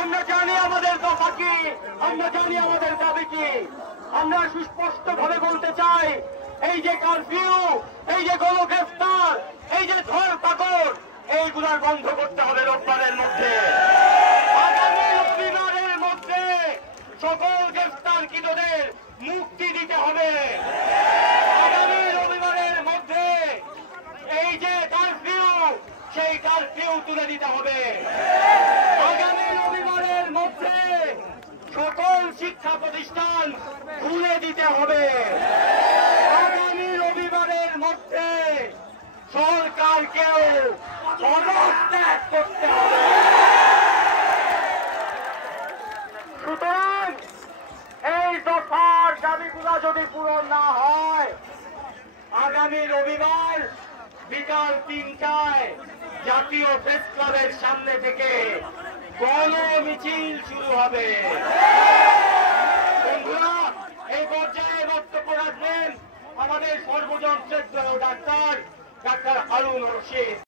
আমরা জানি আমাদের দফা কি, আমরা জানি আমাদের দাবি কি। আমরা সুস্পষ্ট ভাবে বলতে চাই, এই যে কারফিউ, এই যে গণগ্রেফতার, এই যে ধরপাকড়, এইগুলার বন্ধ করতে হবে রোববারের মধ্যে। আগামী রবিবারের মধ্যে সকল গ্রেফতারকৃতদের মুক্তি দিতে হবে। আগামী রবিবারের মধ্যে এই যে কারফিউ, সেই কারফিউ তুলে দিতে হবে। আগামী রবিবারের মধ্যে সকল শিক্ষা প্রতিষ্ঠান খুলে দিতে হবে। আগামী রবিবারের মধ্যে সরকারকেও পদত্যাগ করতে হবে। সুতরাং এই দফার দাবিগুলা যদি পূরণ না হয়, আগামী রবিবার বিকাল ৩টায় জাতীয় প্রেস ক্লাবের সামনে থেকে গণ মিছিল শুরু হবে। বন্ধুরা, এই পর্যায়ে বক্তব্য রাখবেন আমাদের সর্বজন শ্রেষ্ঠ ডাক্তার হারুন রশিদ।